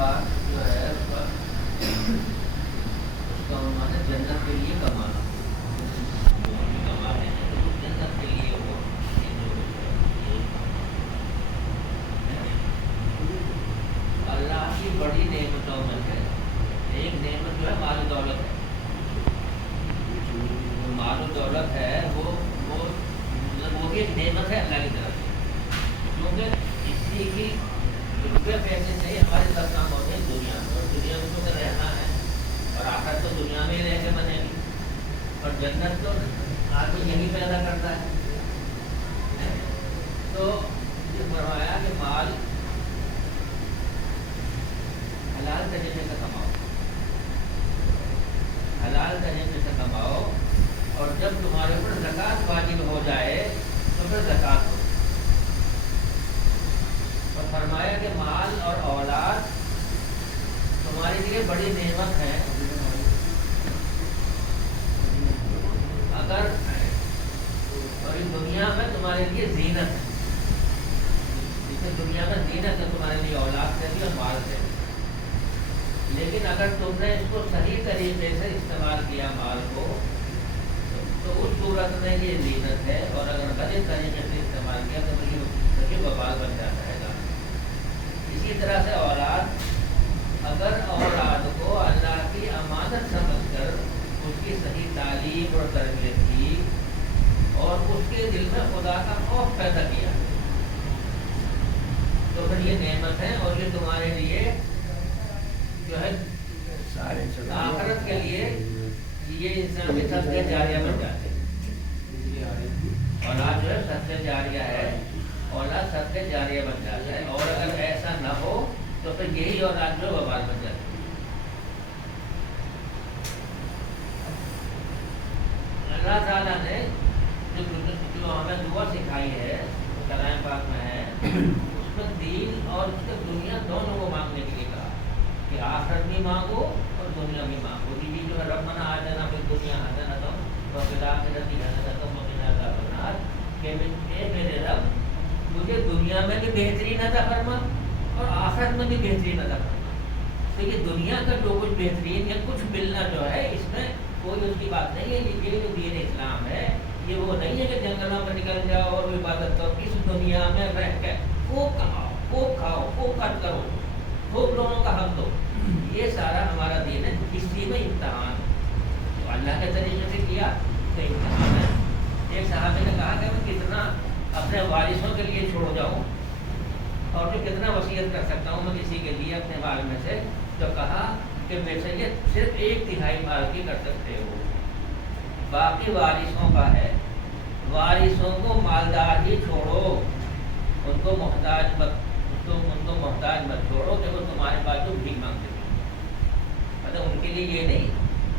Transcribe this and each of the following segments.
بات جو ہے اس کا عنوان ہے جنت کے لیے کمانا. جو ہم کما رہے ہیں تو جنت کے لیے وہ اللہ کی بڑی نعمتوں میں سے ایک نعمت جو ہے مال و دولت ہے. مال و دولت ہے وہ بھی ایک نعمت ہے اللہ کی طرف سے, کیونکہ اسی کی روپے پیسے سے ہمارے سب کام ہوتے ہیں دنیا میں, اور دنیا میں تو رہنا ہے, اور آخر تو دنیا میں ہی رہ کے بنے گی, اور جنت تو آدمی یہی پیدا کرتا ہے. تو یہ فرمایا کہ مال حلال طریقے سے کماؤ, حلال طریقے سے کماؤ, اور جب تمہارے اوپر زکوٰۃ واجب ہو جائے تو پھر زکوٰۃ ہو. اور فرمایا کہ مال اور اولاد تمہارے لیے بڑی نعمت ہے, اگر اور اس دنیا میں تمہارے لیے زینت ہے. اس دنیا میں زینت ہے تمہارے لیے اولاد سے بھی اور مال سے بھی, لیکن اگر تم نے اس کو صحیح طریقے سے استعمال کیا مال کو تو اس صورت میں یہ زینت ہے, اور اگر غلط طریقے سے استعمال کیا تو یہ وبال بن جاتا ہے. اسی طرح سے اولاد, اگر اولاد کو اللہ کی امانت سمجھ کر اس کی صحیح تعلیم اور تربیت کی اور اس کے دل میں خدا کا خوف پیدا کیا تو پھر یہ نعمت ہے, اور یہ تمہارے لیے جو ہے آخرت کے لیے یہ انسان کے صدقہ جاریہ بن جاتے ہیں. اولاد جو ہے صدقہ جاریہ ہے, اولاد صدقہ جاریہ بن جاتا ہے, اور اگر ایسا نہ ہو تو پھر یہی اولاد جو وبال بن جاتی ہے. اللہ تعالیٰ نے جو ہمیں دعا سکھائی ہے کلام پاک میں ہے, اس میں دین اور اس کے دنیا دونوں کو مانگنے کے لیے کہا کہ آخرت بھی مانگو اور دنیا بھی مانگو. یہ جو ہے ربنا آتنا فی الدنیا حسنۃ وفی الآخرۃ حسنۃ وقنا عذاب النار, کہ اے میرے رب مجھے دنیا میں بھی بہترین عطا فرما اور آخرت میں بھی بہترین عطا فرما. تو یہ دنیا کا جو کچھ بہترین یا کچھ ملنا جو ہے اس میں کوئی اس کی بات نہیں ہے. یہ جو دین اسلام ہے یہ وہ نہیں ہے کہ جنگلوں میں نکل جاؤ اور عبادت کرو. اس دنیا میں رہ کے خوب کماؤ, خوب کھاؤ, خوب خرچ کرو, خوب لوگوں کا حق دو. یہ سارا ہمارا دین ہے. اسی میں امتحان تو اللہ کے طریقے سے کیا تو امتحان ہے. ایک صحابی نے کہا کہ میں کتنا اپنے وارثوں کے لیے چھوڑ جاؤں اور جو کتنا وصیت کر سکتا ہوں میں کسی کے لیے اپنے مال میں سے, تو کہا کہ وصیت صرف 1/3 مال کی کر سکتے ہو, باقی وارثوں کا ہے. وارثوں کو مالدار ہی چھوڑو, ان کو محتاج مت چھوڑو کہ وہ تمہارے پاس جو بھیک مانگتے ہیں. مطلب ان کے لیے یہ نہیں,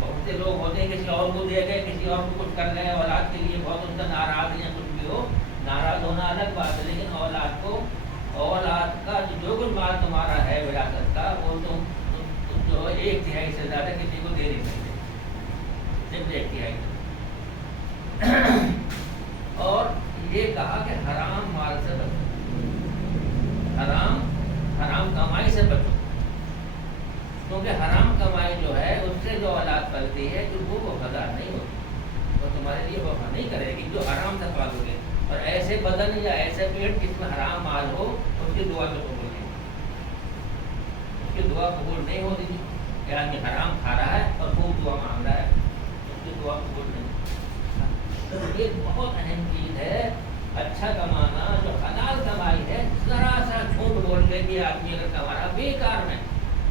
بہت سے لوگ ہوتے ہیں کسی اور کو دے گئے, کسی اور کو کچھ کر گئے, اولاد کے لیے بہت ان کا ناراض یا کچھ بھی ہو, ناراض ہونا الگ بات ہے, لیکن اولاد کا جو کچھ مال تمہارا ہے وراثت کا وہ تم جو 1/3 سے زیادہ کسی کو دے نہیں سکتے, صرف 1/3. اور یہ کہا کہ حرام مال سے بچو, حرام کمائی سے بچو, کیونکہ حرام کمائی جو ہے اس سے جو اولاد پلتی ہے جو وہ وفادار نہیں ہوتی, وہ تمہارے لیے وفا نہیں کرے گی جو حرام سے پالو گے. اور ایسے بدن یا ایسے پیٹ جس میں حرام مال ہو اس کی دعا تو قبول نہیں, اس کی دعا قبول نہیں ہوتی. یعنی حرام کھا رہا ہے اور خوب دعا مانگ رہا ہے, اس کی دعا قبول نہیں. تو یہ بہت اہم چیز ہے اچھا کمانا. جو حلال کمائی ہے ذرا سا جھوٹ بول کے بھی آدمی اگر کما رہا بیکار میں,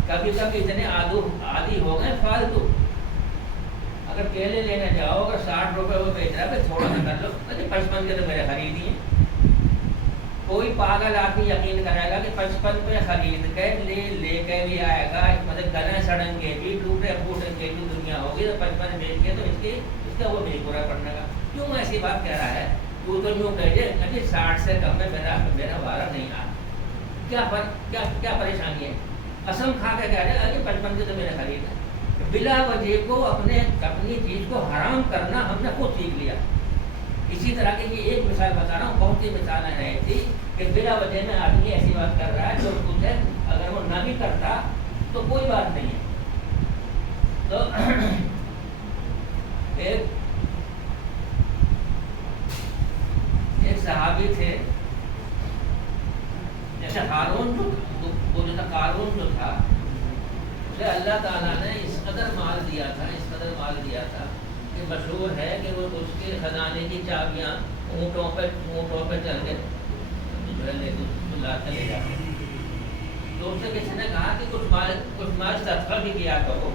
کبھی اتنے عادی ہو گئے فالتو. اگر کیلے لینے جاؤ اگر 60 روپے وہ بیچ رہا ہے تھوڑا سا کر لو, 55 کے تو میرے خرید ہی ہیں. کوئی پاگل آدمی یقین کرے گا کہ 55 پہ خرید کے لے کے بھی آئے گا, مطلب گلے سڑیں گے بھی, ٹوٹے پھوٹیں گے بھی, دنیا ہوگی تو 55 بیچ کے تو اس کا وہ نہیں پورا پڑنے کا. کیوں ایسی بات کہہ رہا ہے؟ تو یوں کہیے 60 سے کم میں میرا وارہ نہیں آ. کیا پریشانی ہے؟ قسم کھا کے کہہ رہے ہیں 55 کے تو میرے خرید ہے. بلا وجہ کو اپنی چیز کو حرام کرنا ہم نے خود سیکھ لیا. اسی طرح کی یہ ایک مثال بتا رہا ہوں, بہت سی مثالیں ہیں ایسی کہ بلا وجہ میں آدمی ایسی بات کر رہا ہے جو کچھ ہے اگر وہ نہ بھی کرتا تو کوئی بات نہیں ہے. تو ایک صحابی تھے، جیسے ہارون وہ جو تھا، قارون جو تھا، اسے اللہ تعالیٰ نے اس قدر مال دیا تھا کہ مشہور ہے کہ وہ اس کے خزانے کی چابیاں اونٹوں پہ چل کے چلے جاتے. تو اس سے کسی نے کہا کہ کچھ مال صدقہ بھی کیا کرو.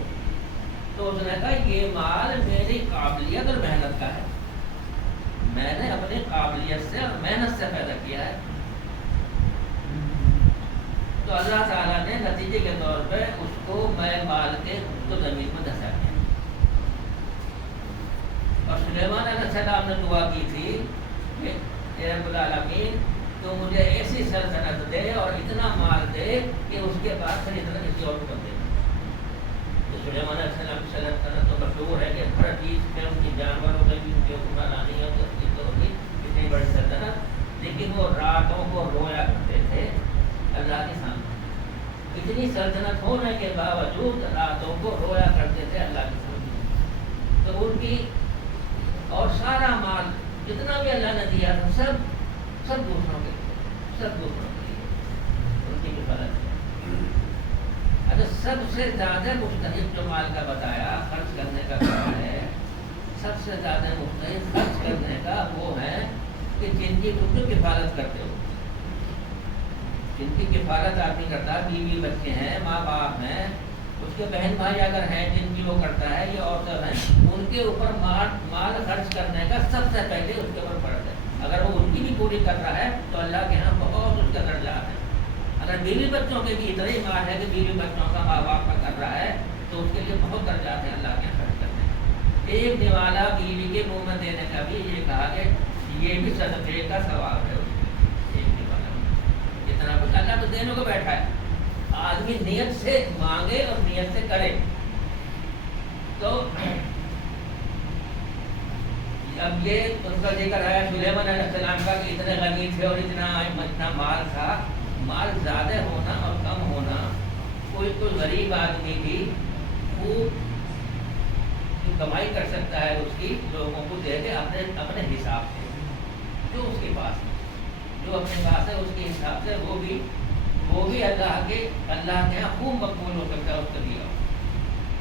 تو اس نے کہا یہ مال میری قابلیت اور محنت کا ہے، میں نے اپنی قابلیت سے اور محنت سے پیدا کیا ہے. تو اللہ تعالیٰ نے نتیجے کے طور پہ اس کو مال کے تو زمین میں دھسا دیا. اور سلیمان علیہ السلام نے دعا کی تھی کہ اے رب العالمین تو مجھے ایسی سلطنت دے اور اتنا مال دے کہ اس کے بعد پھر اتنا کسی اور کو دے. تو سلیمان علیہ السلام کی سلطنت تو مشہور ہے کہ ہر چیز میں ان کی جانوروں میں بھی ان کی حکمرانی ہوتی اتنی بڑی سلطنت، لیکن وہ راتوں کو رویا کرتے تھے اللہ کے سامنے. اتنی سلطنت ہونے کے باوجود راتوں کو رویا کرتے تھے اللہ کے سامنے. تو ان کی اور سارا مال جتنا بھی اللہ نے دیا تھا سب دوسروں کے لیے ان کی کفالت ہے. اچھا، سب سے زیادہ مستحق جو مال کا بتایا خرچ کرنے کا کام ہے، سب سے زیادہ مستحق خرچ کرنے کا وہ ہے کہ جن کی تم کفالت کرتے ہو، جن کی کفالت آدمی کرتا ہے، بیوی بچے ہیں، ماں باپ ہیں، اس کے بہن بھائی اگر ہیں جن کی وہ کرتا ہے یا اور سب ہیں، ان کے اوپر مال خرچ کرنے کا سب سے پہلے اس کے اوپر فرض ہے. اگر وہ ان کی بھی پوری کر رہا ہے تو اللہ کے ہاں بہت اس کا درجات ہے. اگر بیوی بچوں کے بھی اتنا ہی مال ہے کہ بیوی بچوں کا ماں باپ کا کر رہا ہے تو اس کے لیے بہت درجات ہیں اللہ کے یہاں خرچ کرنے. ایک نوالا بیوی کے منہ میں دینے کا بھی یہ کہا کہ یہ بھی صدقے کا ثواب ہے. ایک نوالا اتنا کچھ اللہ تو دینے کو بیٹھا ہے، آدمی نیت سے مانگے اور نیت سے کرے. تو اب یہ ان کا ذکر ہے سلیمان علیہ السلام کا کہ اتنے غنی تھے اور اتنا مال تھا. مال زیادہ ہونا اور کم ہونا، کوئی غریب آدمی بھی خوب کمائی کر سکتا ہے اس کی، لوگوں کو دے کے اپنے حساب سے جو اس کے پاس ہے اس کے حساب سے وہ بھی اللہ کے یہاں خوب مقبول ہو سکتا ہے اس کا دیا.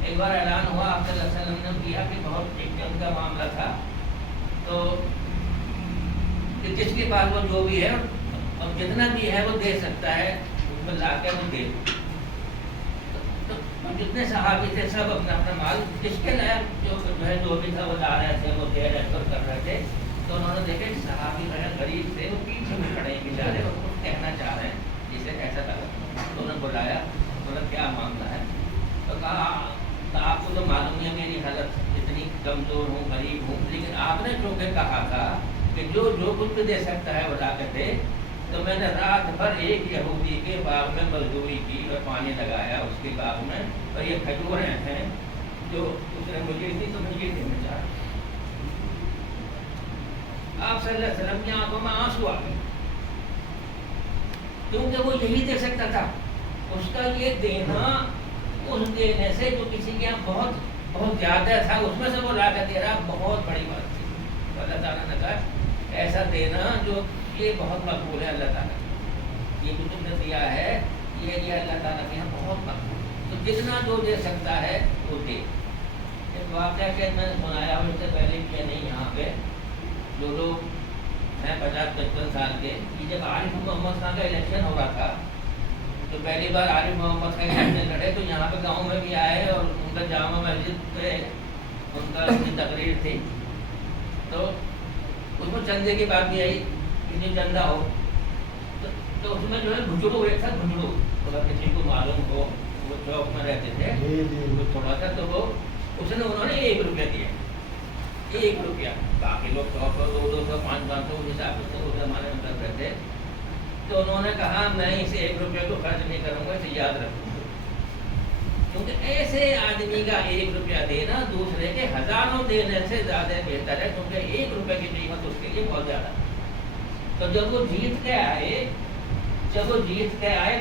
ایک بار اعلان ہوا آپ صلی اللہ علیہ وسلم نے کیا کہ بہت ایک جنگ کا معاملہ تھا، تو جس کے پاس وہ جو بھی ہے اور جتنا بھی ہے وہ دے سکتا ہے اس کو لا کے وہ دے. تو جتنے صحابی تھے سب اپنا مال جس کے لائق جو بھی تھا وہ لا رہے تھے، وہ دے رہے کر رہے تھے. تو انہوں نے دیکھا کہ صحابی غریب تھے، وہ پیچھے میں کھڑے ہیں بیچارے اور کچھ کہنا چاہ رہے ہیں جسے ایسا لگا. تو انہوں نے بلایا، بولا کیا معاملہ ہے؟ تو کہا آپ کو تو معلوم ہے میری حالت اتنی کمزور ہوں، غریب ہوں، لیکن آپ نے چونکہ کہا تھا کہ جو کچھ بھی دے سکتا ہے وہ لا کے دے، تو میں نے رات بھر ایک یہودی کے باغ میں مزدوری کی اور پانی لگایا اس کے باغ میں، اور یہ کھجوریں ہیں جو اس نے مجھے دی تو مجھے دینا چاہا. آپ صلی اللہ علیہ وسلم کی آنکھوں میں آنسو آ گئے، کیونکہ وہ یہی دے سکتا تھا. اس کا یہ دینا اس دینے سے جو کسی کے یہاں بہت زیادہ تھا اس میں سے وہ لا کر دے رہا، بہت بڑی بات تھی. تو اللہ تعالیٰ نے کہا ایسا دینا جو یہ بہت مقبول ہے اللہ تعالیٰ، یہ جو تم نے دیا ہے یہ اللہ تعالیٰ کے یہاں بہت مقبول. تو جتنا جو دے سکتا ہے وہ دے. ایک واقعہ کہ میں نے سنایا ہوں اس سے پہلے کہ نہیں یہاں پہ جو لوگ ہیں 50-55 سال کے، جب عارف محمد خان کا الیکشن ہو رہا تھا تو پہلی بار عارف محمد خان الیکشن لڑے، تو یہاں پہ گاؤں میں بھی آئے اور ان کا جامع مسجد پہ ان کا تقریر تھی. تو اس میں چندے کی بات بھی آئی کہ جو چندہ ہو، تو اس میں جو ہے گھٹڑو ایک تھا، گھٹڑو تھوڑا کسی کو معلوم ہو، وہ چوک میں رہتے تھے تھوڑا سا، تو وہ انہوں نے 1 روپیہ دیا، 1 روپیہ. باقی لوگ 100 200 500 اس حساب سے اس زمانے میں کرتے تھے. تو انہوں نے کہا میں اس 1 روپیہ کو خرچ نہیں کروں گا، اسے یاد رکھوں گا. کیونکہ ایسے آدمی کا 1 روپیہ دینا دوسرے کے ہزاروں دینے سے زیادہ بہتر ہے، کیونکہ 1 روپے کی قیمت اس کے لیے بہت زیادہ ہے. تو جب وہ جیت کے آئے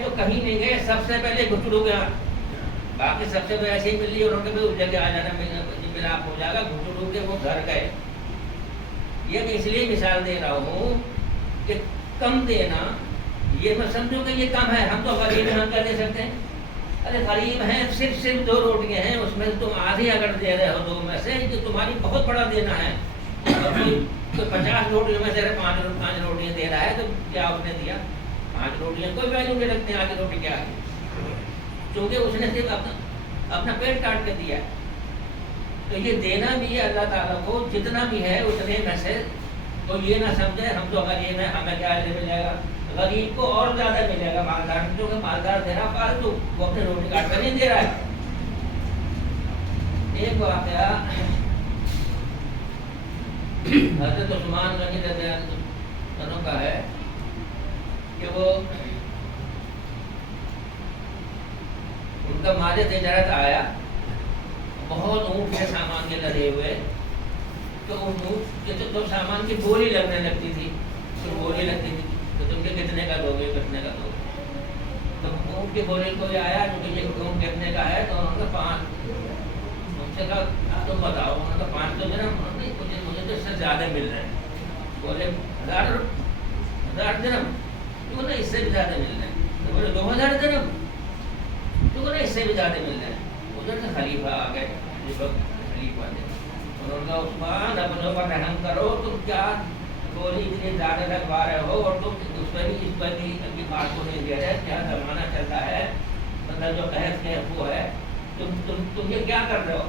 تو کہیں نہیں گئے، سب سے پہلے گھٹڑو گیا باقی سب سے تو ایسے ہی مل لی، انہوں نے بھی اس جگہ آ جانا ملاپ ہو جائے گا، گھٹ ڈوب کے وہ گھر گئے. یہ میں اس لیے مثال دے رہا ہوں کہ کم دینا یہ میں سمجھوں کہ یہ کم ہے. ہم تو غریب ہم کر دے سکتے ہیں. ارے غریب ہیں صرف 2 روٹیاں ہیں، اس میں تم آدھی اگر دے رہے ہو 2 میں سے تو تمہاری بہت بڑا دینا ہے. کوئی 50 روٹیوں میں سے 5 روٹیاں دے رہا ہے تو کیا اس نے دیا؟ 5 روٹیاں کوئی ویلیو نہیں رکھتے ہیں. آدھی روٹی کیا ہے؟ کیونکہ اس نے صرف اپنا پیٹ کاٹ کے دیا. تو یہ دینا بھی ہے اللہ تعالیٰ کو جتنا بھی ہے اتنے میں سے. تو یہ نہ سمجھے ہم تو غریب ہیں ہمیں کیا ملے گا. غریب کو اور زیادہ ملے گا مالدار، کیونکہ مالدار دے رہا فالتو، وہ اپنی روٹی کاٹ کر نہیں دے رہا ہے. ایک واقعہ حضرت عثمان غنی رضی اللہ عنہ کا ہے کہ وہ ان کا مال تجارت آیا، بہت اونٹ کے سامان کے لدے ہوئے. تو ان اونٹ کے تو سامان کی بولی لگنے لگتی تھی، پھر بولی لگتی تھی تو تم کے کتنے کا دو گے، کتنے کا دو گے. تو اونٹ کی بولی کوئی آیا کیونکہ یہ اونٹ کتنے کا ہے، تو انہوں نے 5 ان سے کہا تم بتاؤ. انہوں نے کہا 5 تو میرا مجھے تو اس سے زیادہ مل رہے ہیں. بولے 1000 درہم. تو بولے اس سے بھی زیادہ مل رہے ہیں. تو بولے 2000 درہم. تو بولے اس سے بھی زیادہ مل رہے ہیں. ادھر سے خلیفہ آ گئے، خلیفہ نے انہوں نے کہا عثمان اپنے اوپر رحم کرو، تم کیا بولی اتنی زیادہ لگوا رہے ہو اور تم اس پر بھی اس پر بھی کی بات کو نہیں دے رہے. کیا زمانہ چلتا ہے، مطلب جو قحط کے وہ ہے، تم یہ کیا کر رہے ہو.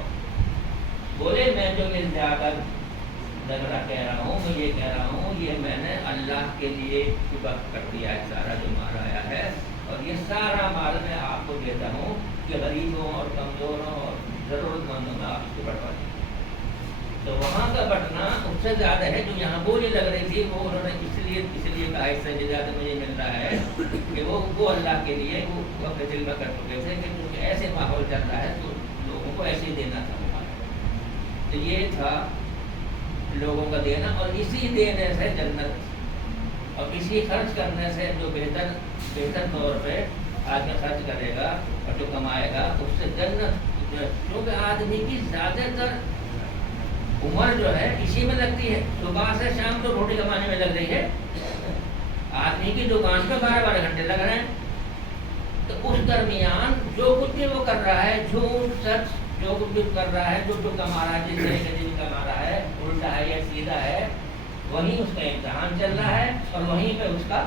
بولے میں جو یہ زیادہ جھگڑا کہہ رہا ہوں، میں یہ کہہ رہا ہوں یہ میں نے اللہ کے لیے وقت کر دیا ہے، سارا جو مال آیا ہے. اور یہ سارا مال میں آپ کو دیتا ہوں کہ غریبوں اور کمزوروں اور ضرورت مندوں میں آپ کو بٹوا دیں. تو وہاں کا بٹنا اس سے زیادہ ہے جو یہاں بولی لگ رہی تھی. وہ انہوں نے اس لیے کہا اس سے زیادہ مجھے مل رہا ہے کہ وہ اللہ کے لیے وہ اپنے دل میں کر چکے تھے کہ کیونکہ ایسے ماحول چل رہا ہے تو لوگوں کو ایسے ہی دینا تھا. تو یہ تھا لوگوں کا دینا، اور اسی دینے سے جنت، اور اسی خرچ کرنے سے جو بہتر طور پہ آدمی خرچ کرے گا اور جو کمائے گا اس سے جنت. کیونکہ آدمی کی زیادہ تر عمر جو ہے اسی میں لگتی ہے. صبح سے شام تو روٹی کمانے میں لگ رہی ہے. آدمی کی دکان پہ 12 گھنٹے لگ رہے ہیں. تو اس درمیان جو کچھ بھی وہ کر رہا ہے، جھوٹ سچ جو کچھ بھی کر رہا ہے، جو کما رہا ہے، جس طریقے سے بھی کما رہا ہے، الٹا ہے یا سیدھا ہے، وہیں اس کا امتحان چل رہا ہے اور وہیں پہ اس کا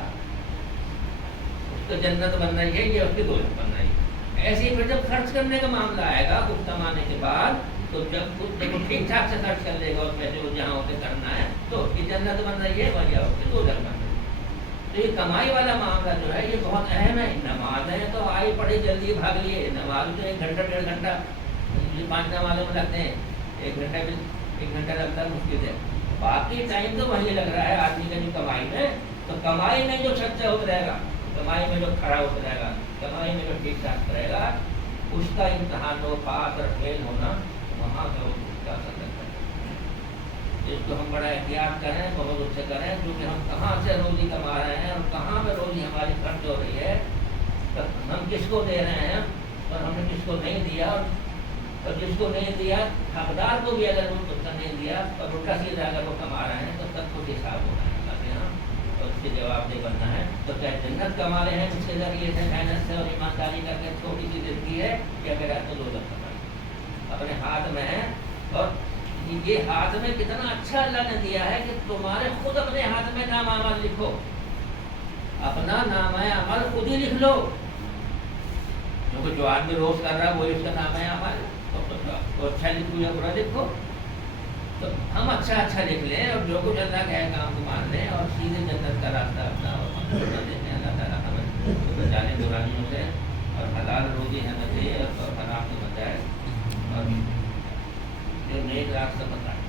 جنت بن رہی ہے یا اس کی دوزخ بن رہی ہے. ایسے ہی پھر جب خرچ کرنے کا معاملہ آئے گا کچھ کمانے کے بعد، تو جب وہ ٹھیک ٹھاک سے خرچ کر لے گا اس پیسے کو جہاں اسے کرنا ہے تو اس کی جنت بن رہی ہے اور یا اس کی دوزخ بن رہی ہے. تو یہ کمائی والا معاملہ جو ہے یہ بہت اہم ہے. نمازیں تو آئی پڑھی جلدی بھاگ لیے. نماز تو 1 گھنٹہ 1.5 گھنٹہ 5 نمازوں میں لگتے ہیں، 1 گھنٹہ لگتا ہے مشکل ہے. باقی ٹائم تو وہیں لگ رہا ہے آدمی کا جو کمائی میں. تو کمائی میں جو سچا ہوتا رہے گا، کمائی میں جو کھڑا ہوتا رہے گا، کمائی میں جو ٹھیک ٹھاک رہے گا، اس کا امتحان و پاس اور فیل ہونا وہاں کا اس کا اثر کرتا ہے. اس کو ہم بڑا احتیاط کریں، بہت اس سے کریں، کیونکہ ہم کہاں سے روزی کما رہے ہیں اور کہاں پہ روزی ہماری خرچ ہو رہی ہے، ہم کس کو دے رہے ہیں اور ہم نے کس کو نہیں دیا. اور جس کو نہیں دیا حقدار کو بھی اگر وہ اس کا نہیں دیا اور الٹا سیدھا اگر وہ کما رہے ہیں تو سب کچھ حساب ہونا ہے اللہ کے یہاں اور اس کے جواب دہ بننا ہے. تو چاہے جنت کما رہے ہیں جس کے ذریعے سے محنت سے اور ایمانداری کر کے چھوٹی سی زندگی ہے، یا پھر آپ کو دوزخ کمائی اپنے ہاتھ میں ہے. اور یہ ہاتھ میں کتنا اچھا اللہ نے دیا ہے کہ تمہارے خود اپنے ہاتھ میں نام عمل لکھو، اپنا نام عمل خود ہی لکھ لو. کیونکہ جو آدمی روز کر رہا ہے وہی اس کا نام عمل تو اچھا لکھو یا برا لکھو. تو ہم اچھا لکھ لیں اور جو کچھ اللہ کا ہے کام کو مان لیں اور سیدھے جنت کا راستہ اپنا دیکھیں. اللہ تعالیٰ ہمیں بچانے برائیوں سے اور حلال روزی ہمیں دے اور حرام سے بچائے اور جو نیک راستہ بتائے.